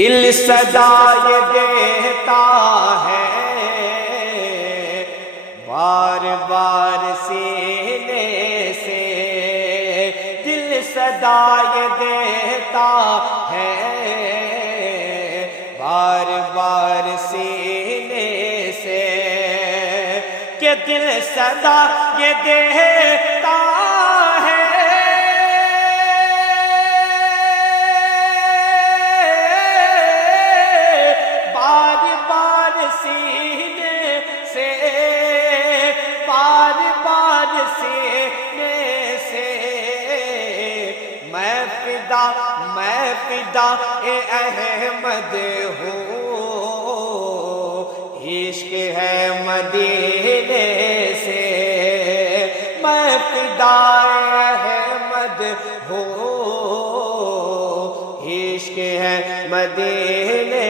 دل صدا یہ دیتا ہے بار بار سینے سے، دل صدا یہ دیتا ہے بار بار سینے سے، کہ دل صدا یہ دیتا ہے بار بار سینے سے، بار بار سینے سے، میں فدا اے احمد ہوں، عشق ہے مدینے سے، میں فدا احمد ہوں، عشق ہے مدینے